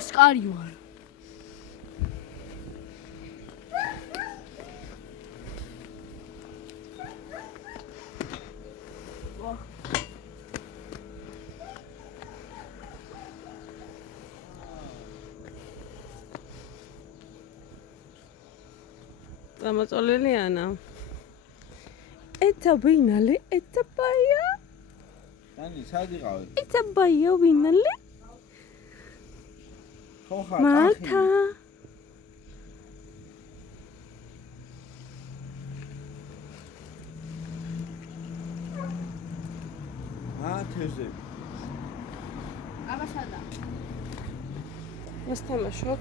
Scary one. Liliana. It's a winale, it's a buyer. It's a buyer winale. Marta. Tüzük. Abaşada. Nasıl tamaşok?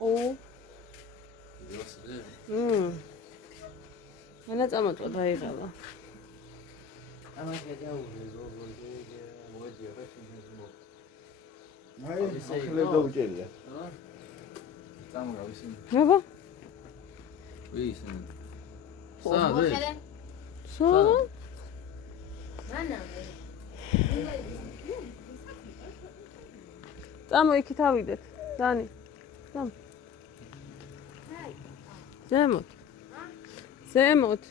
O. Ana წამოწვა დაიღალა. აბა. წამო იქით ავიდეთ. დანი. წამო. ზემოთ. ზემოთ.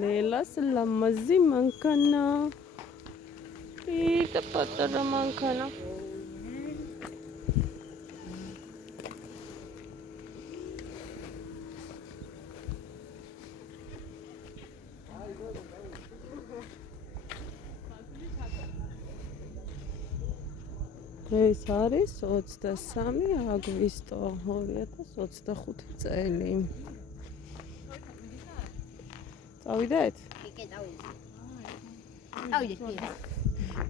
ლელას ლამაზი მანქანა. იტა პატარა მანქანა. ეს არის 23 აგვისტო 2025 წელი. წავიდეთ? კი, წავიდეთ.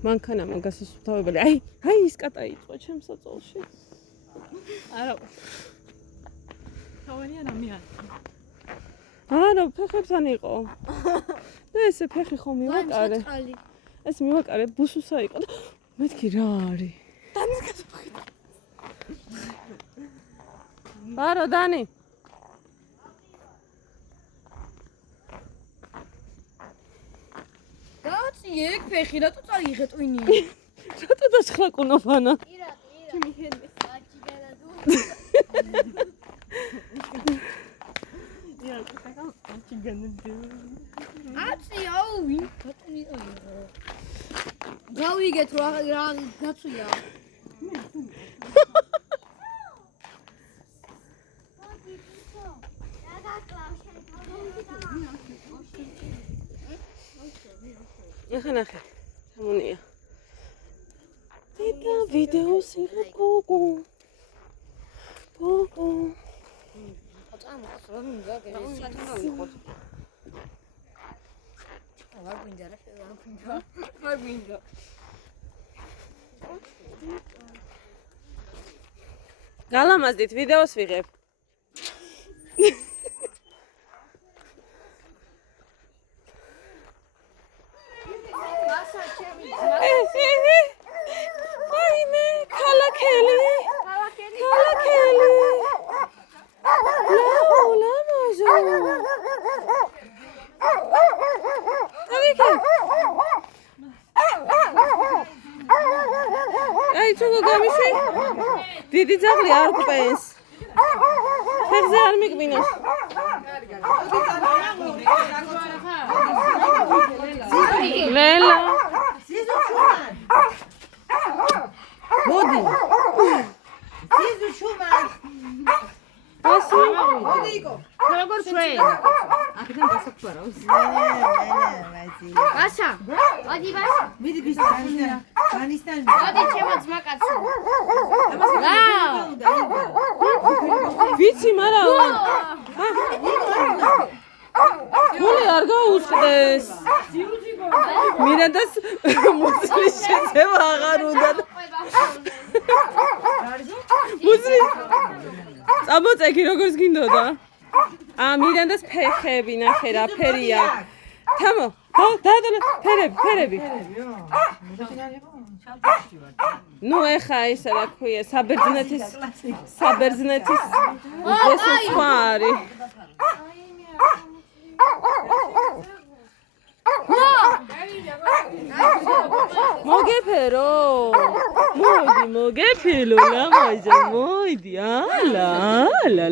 მანქანა მაგასისთავებელი. აი ის კატა იწვა ჩემს საწოლში. არა. თავენია რამეა. არა, ფეხებთან იყო. და ესე ფეხი ხომ მივაკარე. ეს მივაკარე ბუსუსა იყო და მეთქი რა არის? დანის გასახედა. ბარო დანი. იქ ფეხი რატო წაიღე ტვინი? რატო დაშხლაკუნოფანა? ჩემი ჰენდი საჭი გადადუ. ია, ხახამ აჭი განდე. აცი აუ ვინ ბატონი აიღო. გავიგეთ რა გაწვია. ნახე, სამონია. დედა ვიდეოს იღე გოგო. აწამო, რა მინდა გესათი მოვიყოთ. არ გვინდა რა შეგვიძლია. არ გვინდა. გალამაზდით ვიდეოს ვიღებ. აიმე, ქალაქელი. ლამაზო. აი ჩოგო გამიშვი. დიდი ძაღლი არ გყენს. ფეხზე არ მიკბინოს. ლელა. ბასა. მოდი ბასა. მიდი ბისტრა. განისტანი. მოდი ჩემო ძმაკაცო. რა? ვიცი, მაგრამ გული არ გაუწყდეს. მირანდას მუცლის შეცევა აღარ უნდა. მუცლის წამოწექი როგორც გინდოდა. მირანდას ფეხები ნახე რა ფერია. თამო, დაადონა ფერები. ნუ ეხა ისა რა ქვია, საბერძნეთის ზესოსხვა არის. მოგეფერო. მოდი მოგეფილო ლამაზა, მოდი. ალა,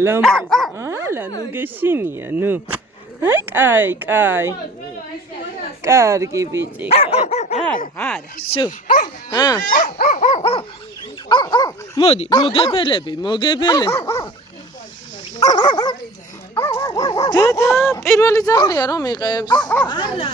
ლამაზა. ალა, ნუ გეშინია, ნუ. აი, კაი. კარგი ბიჭი. არა, შუ. მოდი, მოგებელები. დედა პირველი ძაღლია რომ იღებს. ალა.